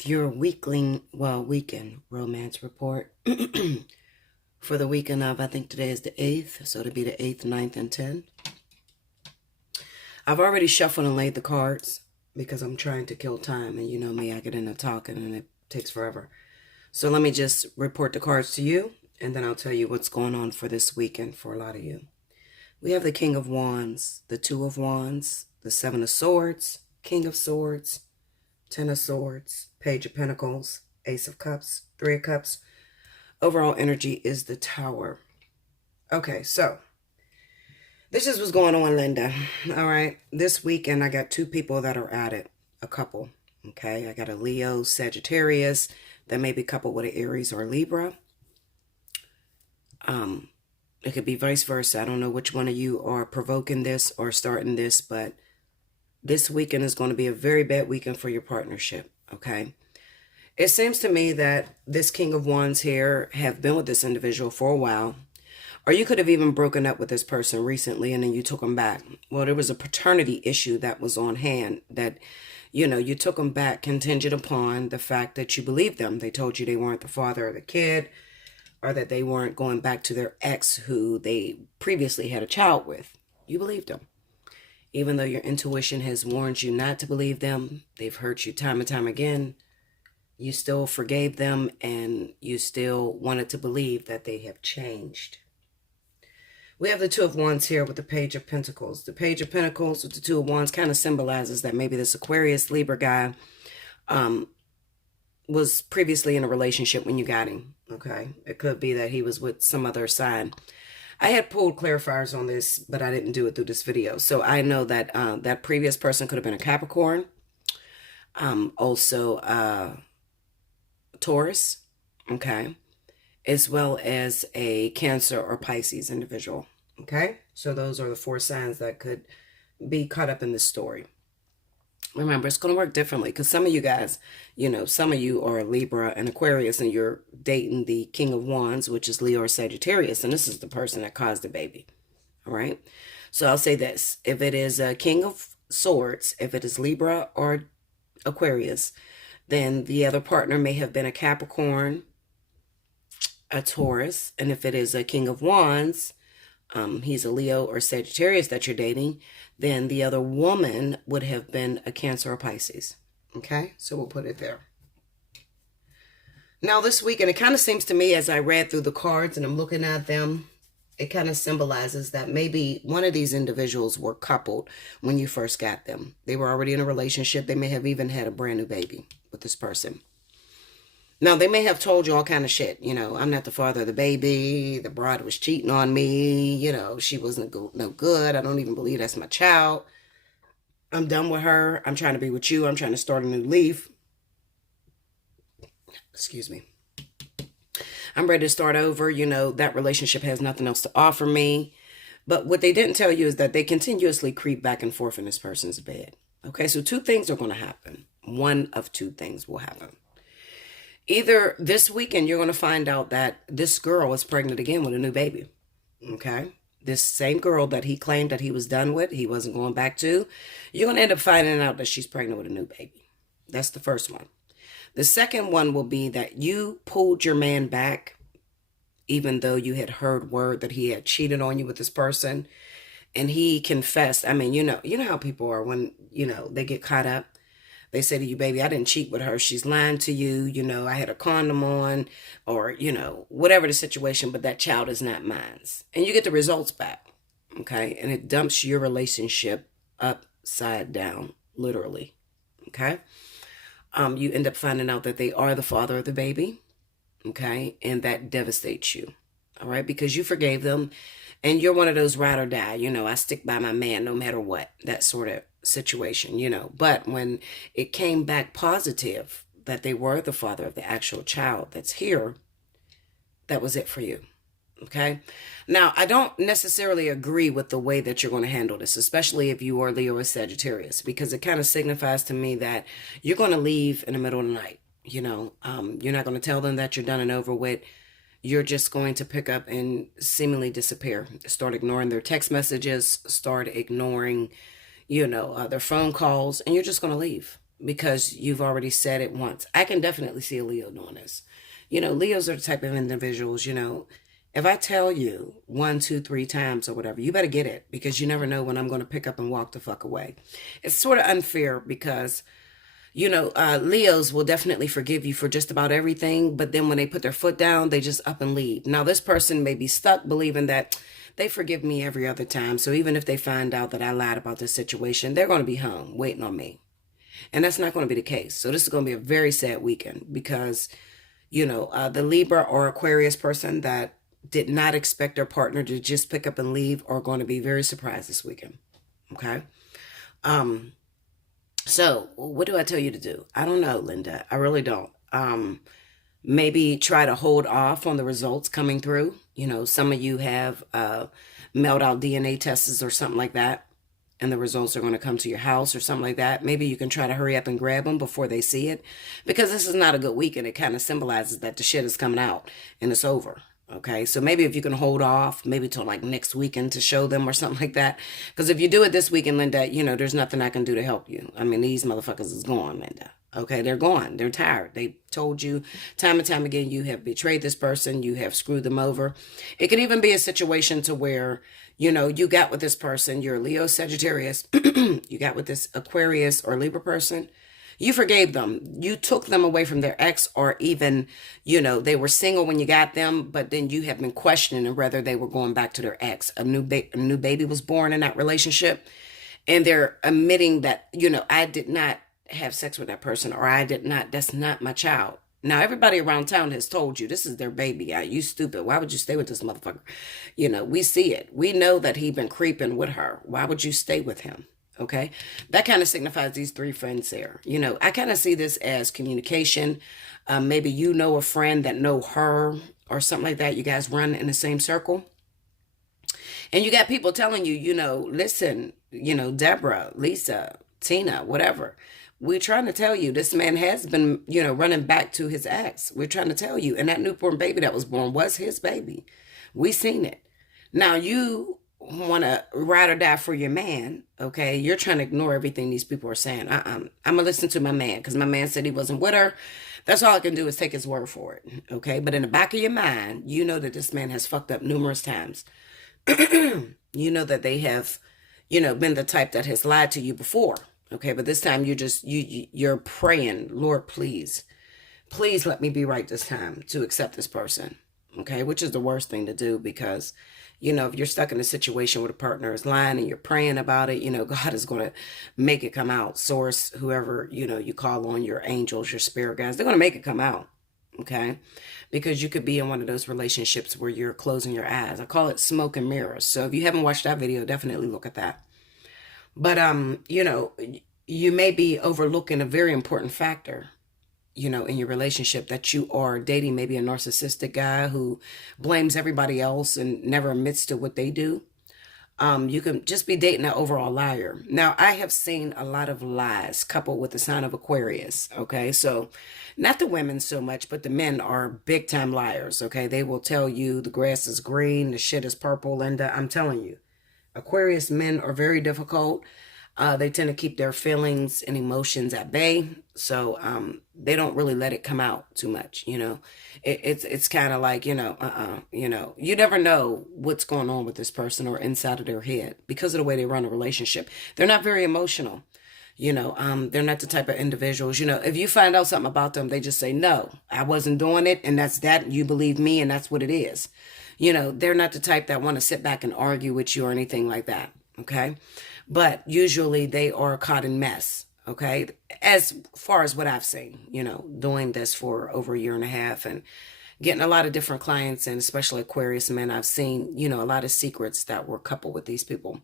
with your weekend romance report for the weekend of, I think today is the 8th, so it'll be the 8th, 9th, and 10th. I've already shuffled and laid the cards because I'm trying to kill time, and you know me, I get into talking and it takes forever. So let me just report the cards to you, and then I'll tell you what's going on for this weekend for a lot of you. We have the King of Wands, the Two of Wands, the Seven of Swords, King of Swords, Ten of Swords, Page of Pentacles, Ace of Cups, Three of Cups. Overall energy is the Tower. Okay, so this is what's going on, Linda. All right, this weekend I got two people that are at it, a couple. Okay, I got a Leo, Sagittarius that may be coupled with an Aries or Libra. It could be vice versa. I don't know which one of you are provoking this or starting this, but this weekend is going to be a very bad weekend for your partnership, okay? It seems to me that this King of Wands here have been with this individual for a while, or you could have even broken up with this person recently and then you took them back. Well, there was a paternity issue that was on hand that, you know, you took them back contingent upon the fact that you believed them. They told you they weren't the father of the kid, or that they weren't going back to their ex who they previously had a child with. You believed them. Even though your intuition has warned you not to believe them, they've hurt you time and time again, you still forgave them and you still wanted to believe that they have changed. We have the Two of Wands here with the Page of Pentacles. The Page of Pentacles with the Two of Wands kind of symbolizes that maybe this Aquarius Libra guy was previously in a relationship when you got him. Okay, it could be that he was with some other sign. I had pulled clarifiers on this, but I didn't do it through this video. So I know that that previous person could have been a Capricorn, also Taurus, okay, as well as a Cancer or Pisces individual, okay? So those are the four signs that could be caught up in this story. Remember, it's going to work differently because some of you guys, you know, some of you are Libra and Aquarius and you're dating the King of Wands, which is Leo or Sagittarius, and this is the person that caused the baby, all right? So I'll say this. If it is a King of Swords, if it is Libra or Aquarius, then the other partner may have been a Capricorn, a Taurus, and if it is a King of Wands, he's a Leo or Sagittarius that you're dating, then the other woman would have been a Cancer or Pisces. Okay, so we'll put it there. Now this week, and it kind of seems to me as I read through the cards and I'm looking at them, it kind of symbolizes that maybe one of these individuals were coupled when you first got them. They were already in a relationship. They may have even had a brand new baby with this person. Now, they may have told you all kind of shit. You know, I'm not the father of the baby. The bride was cheating on me. You know, she wasn't no good. I don't even believe that's my child. I'm done with her. I'm trying to be with you. I'm trying to start a new leaf. Excuse me. I'm ready to start over. You know, that relationship has nothing else to offer me. But what they didn't tell you is that they continuously creep back and forth in this person's bed. Okay, so two things are going to happen. One of two things will happen. Either this weekend, you're going to find out that this girl is pregnant again with a new baby, okay? This same girl that he claimed that he was done with, he wasn't going back to, you're going to end up finding out that she's pregnant with a new baby. That's the first one. The second one will be that you pulled your man back, even though you had heard word that he had cheated on you with this person, and he confessed. I mean, you know how people are when, you know, they get caught up. They say to you, baby, I didn't cheat with her. She's lying to you. You know, I had a condom on or, you know, whatever the situation, but that child is not mine. And you get the results back, okay? And it dumps your relationship upside down, literally, okay? You end up finding out that they are the father of the baby, okay? And that devastates you, all right? Because you forgave them and you're one of those ride or die. You know, I stick by my man no matter what, that sort of situation, you know. But when it came back positive that they were the father of the actual child that's here, that was it for you, okay? Now, I don't necessarily agree with the way that you're going to handle this, especially if you are Leo or Sagittarius, because it kind of signifies to me that you're going to leave in the middle of the night, you know. You're not going to tell them that you're done and over with. You're just going to pick up and seemingly disappear. Start ignoring their text messages, start ignoring, you know, their phone calls, and you're just going to leave. because you've already said it once. I can definitely see a Leo doing this. Leos are the type of individuals, if I tell you one, two, three times or whatever, you better get it, because you never know when I'm going to pick up and walk the fuck away. It's sort of unfair because, Leos will definitely forgive you for just about everything, but then when they put their foot down, they just up and leave. Now, this person may be stuck believing that they forgive me every other time. So even if they find out that I lied about this situation, they're going to be home waiting on me. And that's not going to be the case. So this is going to be a very sad weekend because, the Libra or Aquarius person that did not expect their partner to just pick up and leave are going to be very surprised this weekend. Okay. So what do I tell you to do? I don't know, Linda. I really don't. Maybe try to hold off on the results coming through. Some of you have mailed out DNA tests or something like that, and the results are going to come to your house or something like that. Maybe you can try to hurry up and grab them before they see it, because this is not a good weekend. It kind of symbolizes that the shit is coming out and it's over. Okay, so maybe if you can hold off, maybe till like next weekend to show them or something like that. Because if you do it this weekend, Linda, there's nothing I can do to help you. I mean, these motherfuckers is gone, Linda. Okay, they're gone. They're tired. They told you time and time again, you have betrayed this person. You have screwed them over. It could even be a situation to where, you got with this person. You're a Leo, Sagittarius. You got with this Aquarius or Libra person. You forgave them. You took them away from their ex, or even, they were single when you got them, but then you have been questioning whether they were going back to their ex. A new baby was born in that relationship, and they're admitting that, I did not have sex with that person, or that's not my child. Now, everybody around town has told you this is their baby. You stupid. Why would you stay with this motherfucker? We see it. We know that he been creeping with her. Why would you stay with him? Okay, that kind of signifies these three friends there. I kind of see this as communication. Maybe a friend that know her or something like that. You guys run in the same circle. And you got people telling you, listen, Deborah, Lisa, Tina, whatever. We're trying to tell you this man has been, running back to his ex. We're trying to tell you. And that newborn baby that was born was his baby. We seen it. Now you want to ride or die for your man, okay? You're trying to ignore everything these people are saying. I'm going to listen to my man because my man said he wasn't with her. That's all I can do is take his word for it, okay? But in the back of your mind, you know that this man has fucked up numerous times. You know that they have, been the type that has lied to you before, okay? But this time you're praying, Lord, please let me be right this time to accept this person, okay? Which is the worst thing to do because, if you're stuck in a situation where the partner is lying and you're praying about it, God is going to make it come out. Source, whoever, you call on, your angels, your spirit guides, they're going to make it come out. Okay. Because you could be in one of those relationships where you're closing your eyes. I call it smoke and mirrors. So if you haven't watched that video, definitely look at that. But, you may be overlooking a very important factor, in your relationship, that you are dating maybe a narcissistic guy who blames everybody else and never admits to what they do. You can just be dating an overall liar. Now, I have seen a lot of lies coupled with the sign of Aquarius. Okay. So not the women so much, but the men are big time liars. Okay. They will tell you the grass is green, the shit is purple, Linda. I'm telling you, Aquarius men are very difficult. They tend to keep their feelings and emotions at bay. So they don't really let it come out too much. It's kind of like, you never know what's going on with this person or inside of their head because of the way they run a relationship. They're not very emotional. They're not the type of individuals, if you find out something about them, they just say, no, I wasn't doing it. And that's that. You believe me. And that's what it is. They're not the type that want to sit back and argue with you or anything like that. Okay. But usually they are caught in mess, okay? As far as what I've seen, doing this for over a year and a half and getting a lot of different clients, and especially Aquarius men, I've seen, a lot of secrets that were coupled with these people.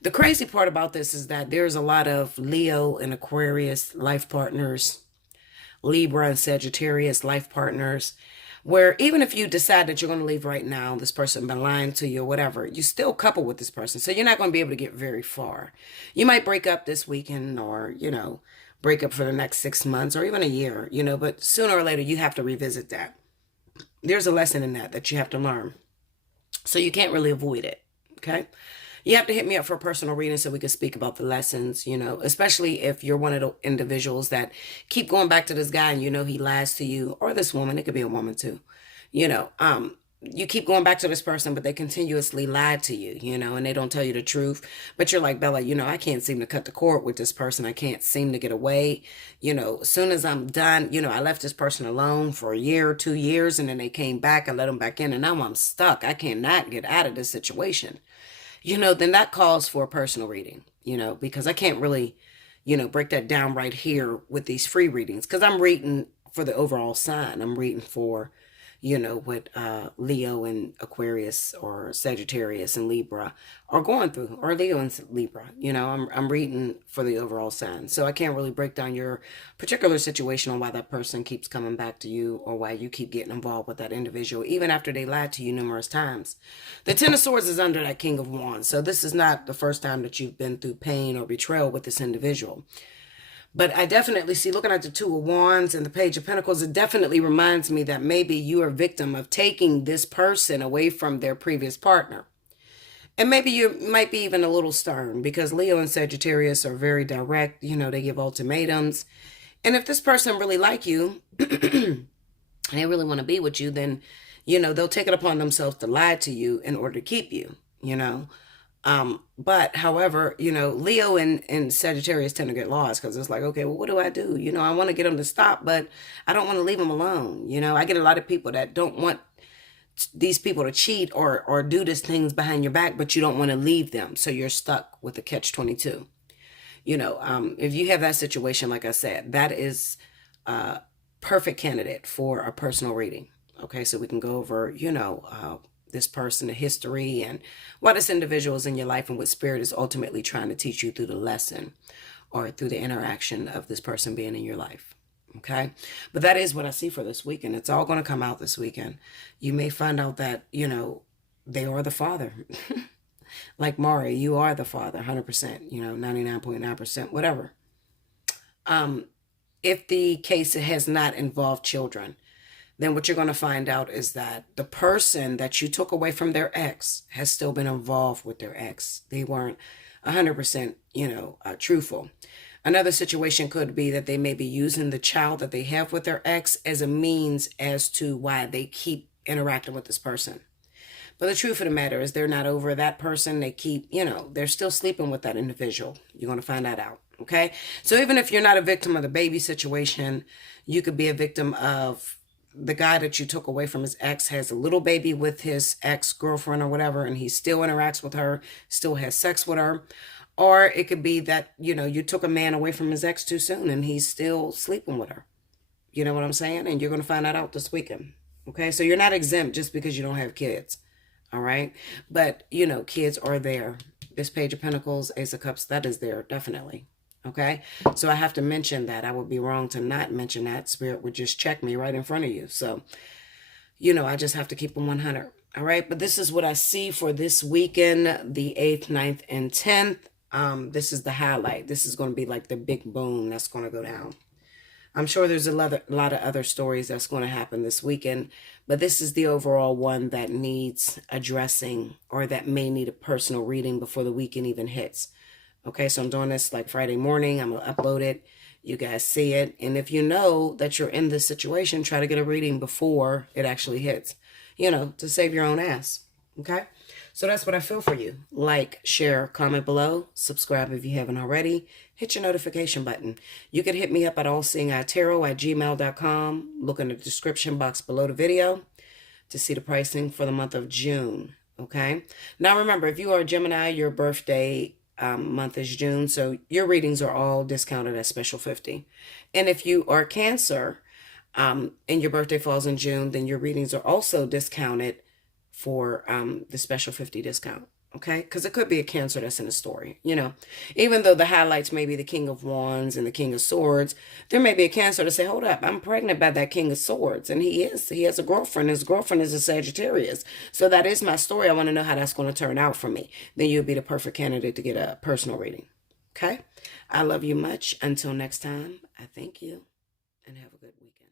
The crazy part about this is that there's a lot of Leo and Aquarius life partners, Libra and Sagittarius life partners, where even if you decide that you're going to leave right now, this person been lying to you or whatever, you still couple with this person. So you're not going to be able to get very far. You might break up this weekend or, break up for the next 6 months or even a year, but sooner or later you have to revisit that. There's a lesson in that you have to learn. So you can't really avoid it. Okay. You have to hit me up for a personal reading so we can speak about the lessons, especially if you're one of the individuals that keep going back to this guy and he lies to you, or this woman, it could be a woman too. You know, um, you keep going back to this person, but they continuously lie to you, and they don't tell you the truth. But you're like, Bella, I can't seem to cut the cord with this person. I can't seem to get away. As soon as I'm done, I left this person alone for a year or 2 years, and then they came back. I let them back in, and now I'm stuck. I cannot get out of this situation. Then that calls for a personal reading, because I can't really, break that down right here with these free readings, because I'm reading for the overall sign. I'm reading for, what Leo and Aquarius or Sagittarius and Libra are going through, or Leo and Libra. I'm reading for the overall sign. So I can't really break down your particular situation on why that person keeps coming back to you, or why you keep getting involved with that individual, even after they lied to you numerous times. The Ten of Swords is under that King of Wands. So this is not the first time that you've been through pain or betrayal with this individual. But I definitely see, looking at the Two of Wands and the Page of Pentacles, it definitely reminds me that maybe you are a victim of taking this person away from their previous partner. And maybe you might be even a little stern, because Leo and Sagittarius are very direct. They give ultimatums. And if this person really like you and they really want to be with you, then, they'll take it upon themselves to lie to you in order to keep you, But however, Leo and Sagittarius tend to get lost, because it's like, okay, well, what do I do? I want to get them to stop, but I don't want to leave them alone. I get a lot of people that don't want these people to cheat or do these things behind your back, but you don't want to leave them. So you're stuck with the catch-22. If you have that situation, like I said, that is a perfect candidate for a personal reading. Okay, so we can go over, this person, the history, and what this individual is in your life, and what spirit is ultimately trying to teach you through the lesson or through the interaction of this person being in your life. Okay. But that is what I see for this weekend. It's all going to come out this weekend. You may find out that, they are the father. Like Mari, you are the father, 100%, 99.9%, whatever. If the case has not involved children, then what you're going to find out is that the person that you took away from their ex has still been involved with their ex. They weren't 100%, truthful. Another situation could be that they may be using the child that they have with their ex as a means as to why they keep interacting with this person. But the truth of the matter is, they're not over that person. They keep, they're still sleeping with that individual. You're going to find that out. Okay. So even if you're not a victim of the baby situation, you could be a victim of the guy that you took away from his ex has a little baby with his ex-girlfriend or whatever, and he still interacts with her, still has sex with her. Or it could be that, you took a man away from his ex too soon and he's still sleeping with her. You know what I'm saying? And you're going to find that out this weekend. Okay. So you're not exempt just because you don't have kids. All right. But, kids are there. This Page of Pentacles, Ace of Cups, that is there. Definitely. Okay. So I have to mention that. I would be wrong to not mention that. Spirit would just check me right in front of you. So, I just have to keep them 100. All right. But this is what I see for this weekend, the 8th, 9th, and 10th. This is the highlight. This is going to be like the big boom that's going to go down. I'm sure there's a lot of other stories that's going to happen this weekend, but this is the overall one that needs addressing, or that may need a personal reading before the weekend even hits. Okay, so I'm doing this like Friday morning. I'm going to upload it. You guys see it. And if you know that you're in this situation, try to get a reading before it actually hits, to save your own ass. Okay, so that's what I feel for you. Like, share, comment below, subscribe if you haven't already. Hit your notification button. You can hit me up at allseeingeyetarot@gmail.com. Look in the description box below the video to see the pricing for the month of June. Okay. Now remember, if you are a Gemini, your birthday month is June, so your readings are all discounted at special 50. And if you are Cancer, and your birthday falls in June, then your readings are also discounted for the special 50 discount. Okay, because it could be a Cancer that's in the story. Even though the highlights may be the King of Wands and the King of Swords, there may be a Cancer to say, hold up, I'm pregnant by that King of Swords, and he has a girlfriend. His girlfriend is a Sagittarius. So that is my story. I want to know how that's going to turn out for me. Then you'll be the perfect candidate to get a personal reading. Okay, I love you much. Until next time, I thank you and have a good weekend.